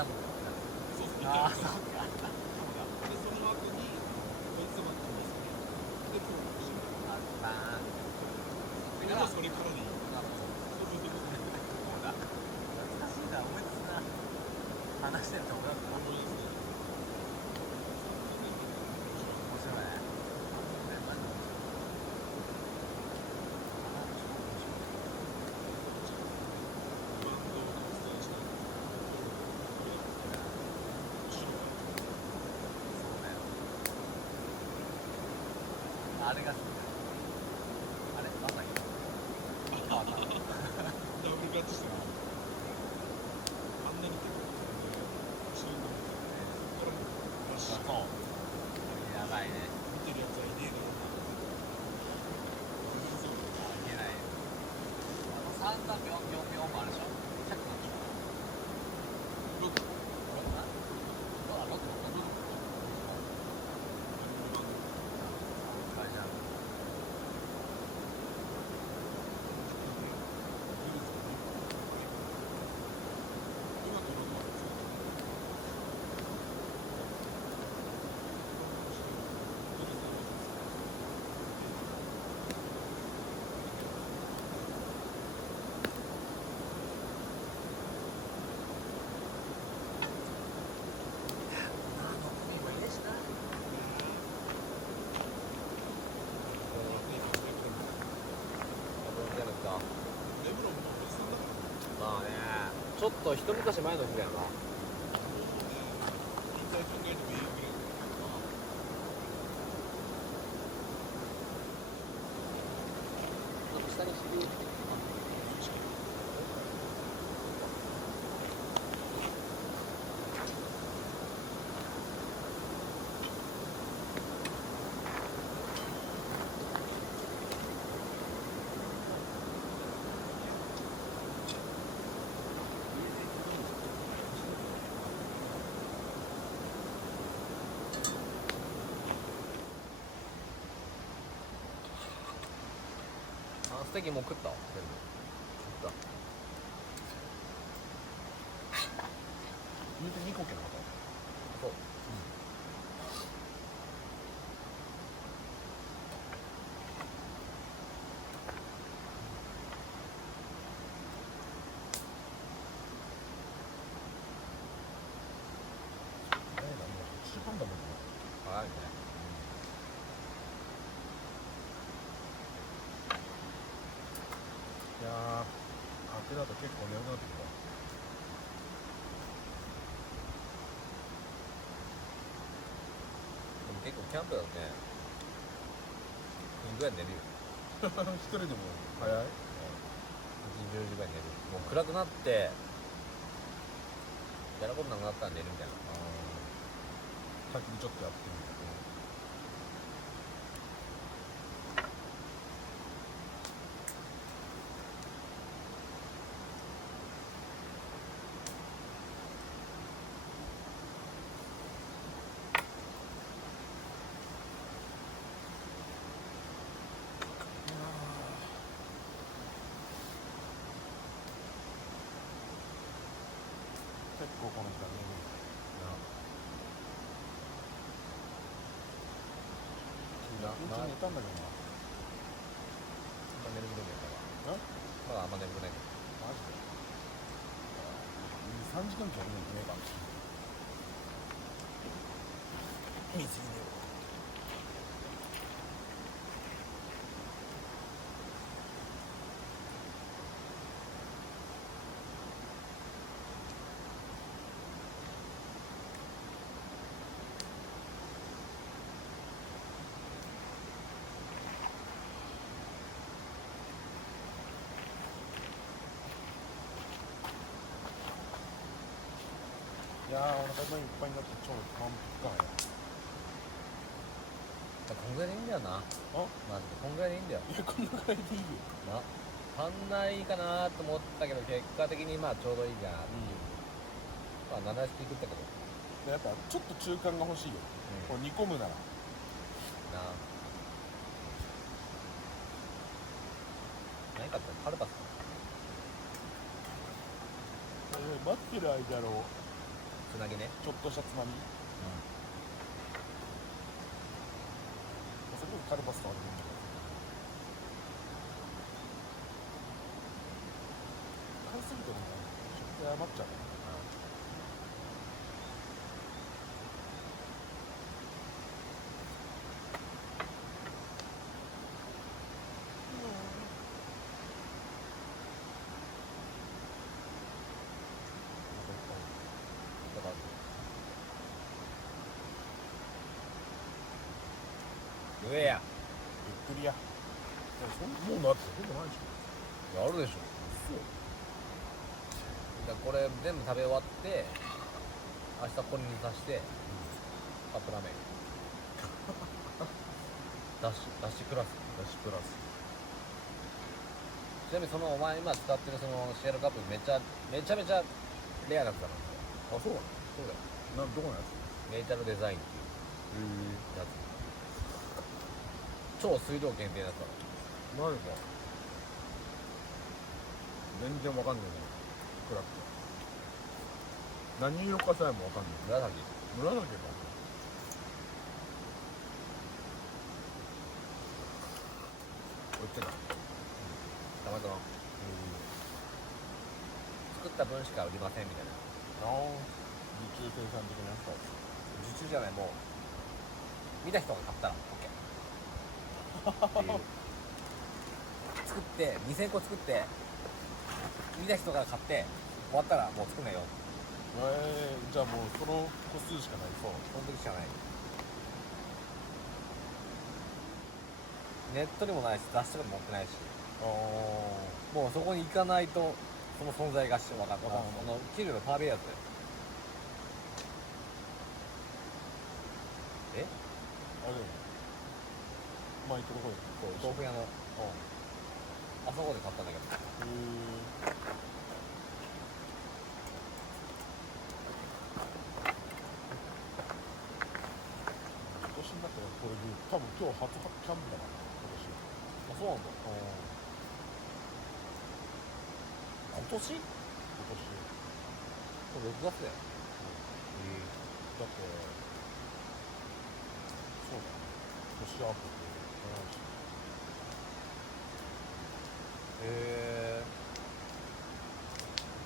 なもんだ。そうそう、ああ、そうか。で、その後にこいつまた見せて、で、プロポーズしてあったー。俺もそれからでいい。なるほど。そういうことね。そうだ。懐かしいな、思い出すな。話してると思いますな。思い出すね。面白いね。マジで面白い。バンドを構成したり、そうだよ。あれが好きだよ。あれ、まさに。変わった。ダブルカットしてる。あんなに結構後ろに伸びてこれもラッシュそう。やばいね。見てるやつはいねえだろうな。そうありえない。3がピョンピョンピョンもあるでしょ。100なんでしょ。ロックロックな。あ、ロックあれじゃん。今とロックはレブロンもおじさんだからまあね、ちょっと一昔前の日だよな。引退考えてもいいぐらい。下に敷く。あ、ステーキもう食ったわ、全部。食った。言うて2個けなかった。そう。なんだ、もう8時半だもんね。早いね。いやー、明けだと結構眠くなってきた。でも結構キャンプだとね、2ぐらい寝るよ。一人でも早い？ 8時10時ぐらい寝る。もう暗くなってやることなくなったら寝るみたいな。焚き火ちょっとやってみる。結構この時間眠い。一日寝たんだけどな。あんま眠くないけどまだあんま眠くないけど。マジで3時間じゃ眠くねえかもしれない。水入れよう。いやー、お腹いっぱいになって超満腹感や。こんぐらいでいいんだよな。あ、マジでこんぐらいでいいんだよいや、こんなくらいでいいよ。な。足んないかなと思ったけど結果的にまあちょうどいいかな。まあ7匹食ったけどでやっぱちょっと中間が欲しいよ。これ煮込むなら。な。何かってカルパスか。待ってる間のつなぎね。ちょっとしたつまみ、それこそカルパスとあるもんだけど買いすぎてもね食材余っちゃうからだから言えや。ゆっくりや。そんもうだってそんなないでしょ。やるでしょ。だからこれ全部食べ終わって明日これに足してカップラーメンだしプラス。だしプラス。ちなみにそのお前今使ってるそのシェルカップめちゃめちゃレアなやつだな。あ、そうなの。そうだよ。どこのやつ？ネイチャルデザインっていうやつ。超水量限定だったの。マジか。全然わかんないね。クラック。何色かさえもわかんない。紫。紫か。売ってた。たまたま作った分しか売りませんみたいな。受注生産的なやつだ。受注じゃない、もう見た人が買ったら OK っていう作って2000個作って見た人が買って終わったらもう作んないよ。じゃあもうその個数しかない。そう。その時しかない。ネットにもないし雑誌とかにも載ってないし、もうそこに行かないとその存在が分かる。キルのパーベイやつであれ前行ったところ豆腐屋のあそこで買ったんだけど、今年になったらこれ多分今日初キャンプだからあ、そうなんだ。今年？今年これ6月だよ。だってそうだね年アップって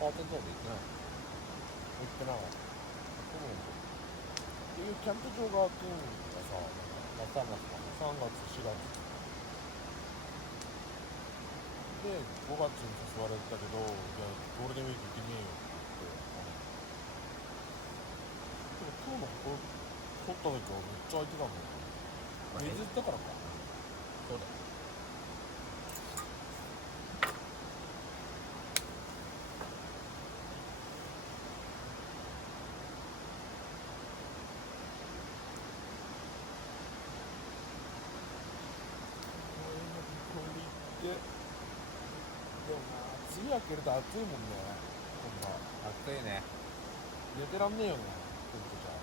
パーテントーで行ってない？言ってなかったっていうキャンプ場が開くんがさ3月か。3月4月で5月に誘われたけど、いやゴールデンウィーク行ってねえよってでも今日のここ撮った時はめっちゃ空いてたもん。平日だからか。そうだよ。でもな梅雨明けると暑いもんね。こんな暑いね。寝てらんねえよね。ほんとじゃ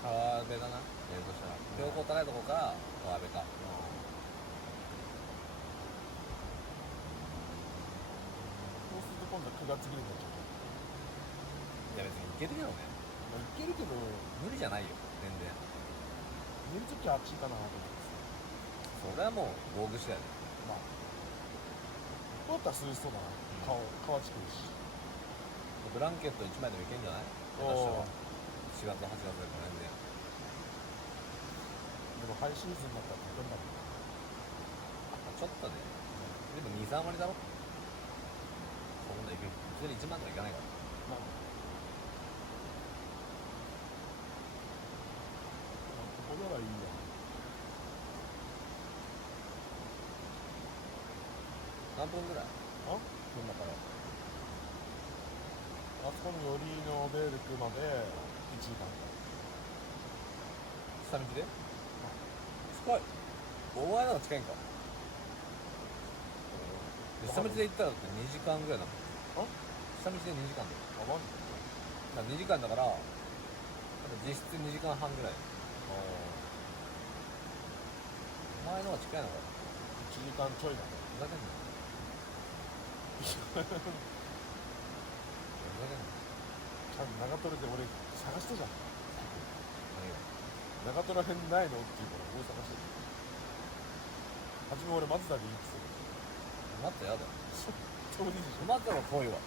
川辺だな。やるとしたら標高高いとこか川辺か。そうすると今度は9月切りになっちゃう。いや別に行けるけどね。まあ、いけるけど無理じゃないよ全然。寝るときは暑いかなと思ってそれはもう防具次第だよ。まあこうだったら涼しそうだな。川近いし。ブランケット1枚でもいけんじゃない？おー4月8月でも全然。でもハイシーズンになったら高いんだもん。ちょっとね。でも2、3割だろ。そんないく。普通に1万とかいかないから。まあここならいいや。何分ぐらい？あ群馬から。あそこに寄りのベルクまで1時間。下道で？近い。お前の方が近いんか。下道で行ったらだって2時間ぐらいだもん。下道で2時間だよ。あ、マジだから2時間だから実質2時間半ぐらい。お前の方が近いのか。 1時間ちょいだね。ふざけんな。ふざけんな。ちゃん長瀞で俺探したじゃん。何が長瀞編ないのっていうから俺探してた。初め俺松田でいいっつって待ってやだ。ちょうどいいでしょ。待っても遠いわ。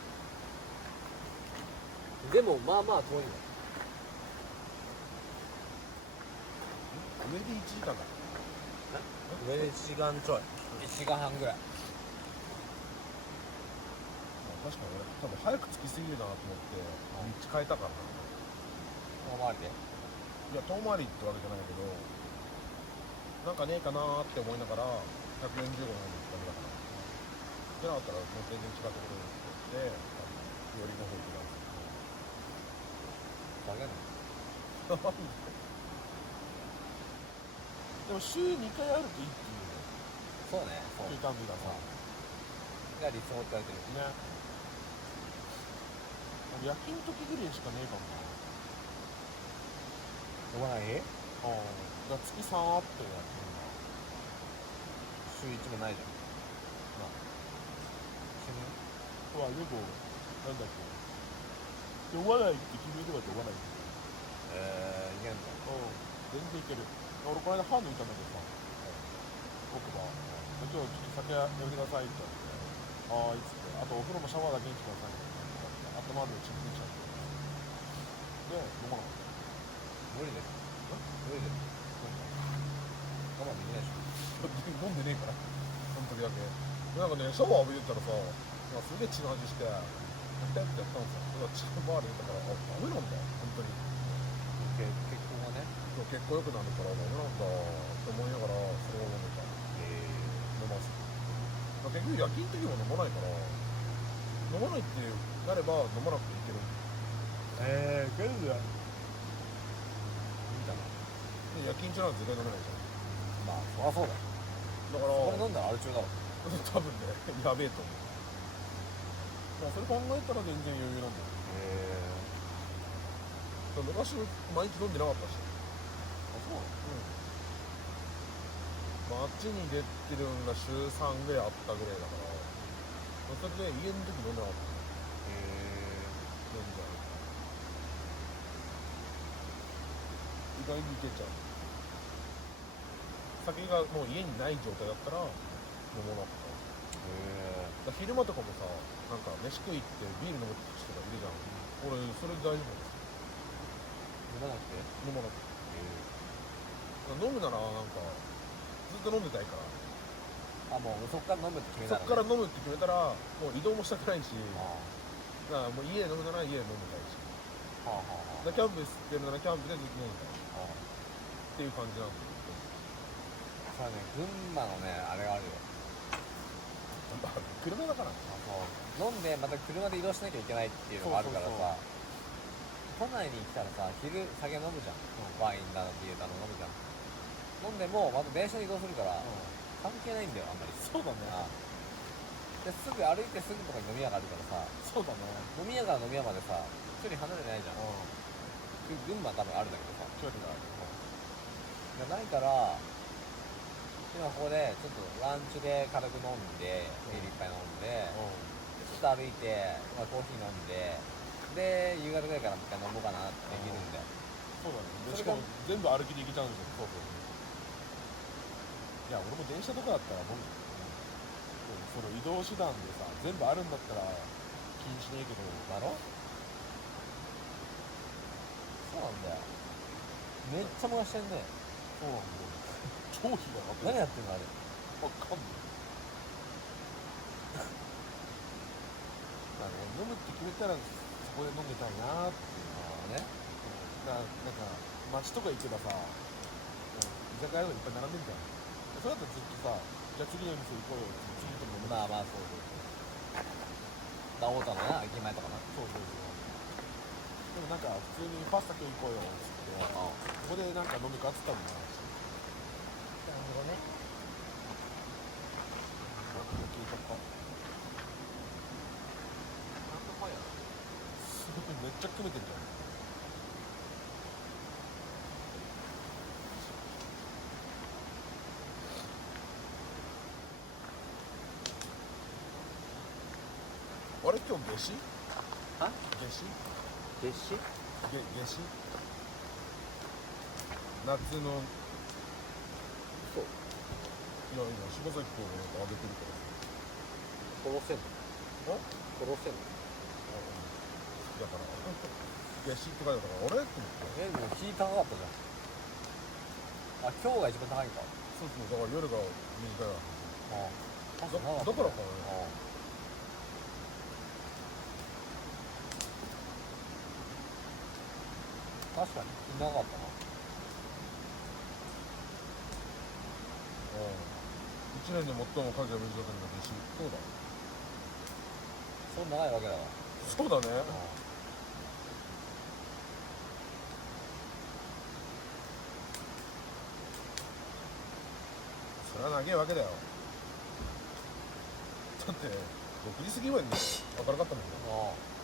でもまあまあ遠いわ。上で1時間だ。上で1時間ちょい。1時間半ぐらい。確かに俺多分早く着きすぎるなと思って道変えたからな。遠回りで。いや遠回りってわけじゃないけど、なんかねえかなーって思いながら145の方に行ったんだから。じゃなかったらもう全然違うところに行って寄りの方行下げんの。くな。でも週2回あるといいっていうね。そうね。そう。休館日がさ。が理想って言われてる。ね。夜勤時ぐらいしかねえかも呼ばないな。だから月3あってやってる週1もないじゃん。な。ほら、よく、なんだっけ。呼ばないって決めれば呼ばないって。いけんの。全然いける。俺この間歯抜いたんだけどさ、僕が、今日ちょっと酒やめてくださいって言われて、ああ、いいっつって、あとお風呂もシャワーだけにしてくださいって言って、頭までチンチンしちゃって。で、飲まなかった。無理です。無理です。我慢できないでしょ。飲んでねえからその時だけなんかねシャワー浴びてたらさ、なんかすげえ血の味してやったってやったんですよ。血の周り出たからダメなんだ本当に。結婚はね。結構良くなるからダメなんだって思いながらそれを飲んでた。飲ます。結局夜勤の時も飲まないから飲まないってなれば飲まなくていける。けどだ。いいかな。で夜勤中なんて絶対飲めないじゃん。まあそりゃそうだよ。だからこれ飲んだらアル中だろ。多分ねやべえと思う。まあそれ考えたら全然余裕なんだよ。昔毎日飲んでなかったし。そうなの。まあ、あっちに出てるのが週3ぐらいあったぐらいだから、それで家の時飲んでなかった。全然。意外にいけちゃう。酒がもう家にない状態だったら飲まなかった。だから昼間とかもさ、なんか飯食いってビール飲む人がいるじゃん。俺それ大丈夫なんですよ。飲まなくて。飲まなくて。飲むならなんかずっと飲んでたいから。あ、もうそっから飲むって決めそたら、ね。っから飲むって決めたらもう移動もしたくないし、あだからもう家で飲むなら家で飲みたいし、あ。はあはあはだからキャンプしてるならキャンプでずっと飲みたいしあ。っていう感じなんですよ。それね、群馬のね、あれがあるよ。まあ車だからね。そう。飲んでまた車で移動しなきゃいけないっていうのがあるからさ、都内に来たらさ、昼酒飲むじゃん。ワインだのビールだの飲むじゃん。飲んでもまた電車で移動するから、関係ないんだよ、あんまり。そうだね。ですぐ歩いてすぐとかに飲み屋があるからさ、そうだね。飲み屋から飲み屋までさ、距離離れてないじゃん。群馬は多分あるんだけどさ。距離がある。ないから、今ここでちょっとランチで軽く飲んで、ビールいっぱい飲んで、ちょっと歩いて、まあ、コーヒー飲んで、で、夕方ぐらいからもう一回飲もうかなってできるんだよ。そうだね。でそれがしかも全部歩きで行けちゃうんですよ。そうそう。いや、俺も電車とかだったら飲む。その移動手段でさ、全部あるんだったら気にしないけど。だろ？そうなんだよ。めっちゃ回してんね。そうなんだよ。超費がかかってる。何やってんのあれ。わかんない。まあね、飲むって決めたらそこで飲んでたいなーっていうのはね。なんか街とか行けばさ、居酒屋とかいっぱい並んでんじゃん。それだったらずっとさ、じゃあ次の店行こうよって次のとこ飲む。まあまあそうそうそう。ダオータのね、駅前とかな。そうそうそう。でもなんか普通にパスタ食い行こうよっつって、ああ。ここでなんか飲むかっつったもんなし。なるほどね。聞いちゃった。なんとかや。すごいめっちゃ詰めてんじゃん。あれ今日夏至？は？夏至？夏至夏至夏のそういや今柴咲コウが上げてるから殺せんのあ殺せんのだから夏至って書いてあったからあれって思ってでも日高かったじゃん。あ、今日が一番高いんか。そうそうだから夜が短いわああ。だからかなああ。確かに長かったな。1年で最も影が短かったのが夏至そうだそう長いわけだから。そうだねそれは長いわけだよだって6時過ぎまで明るかったもんねああ。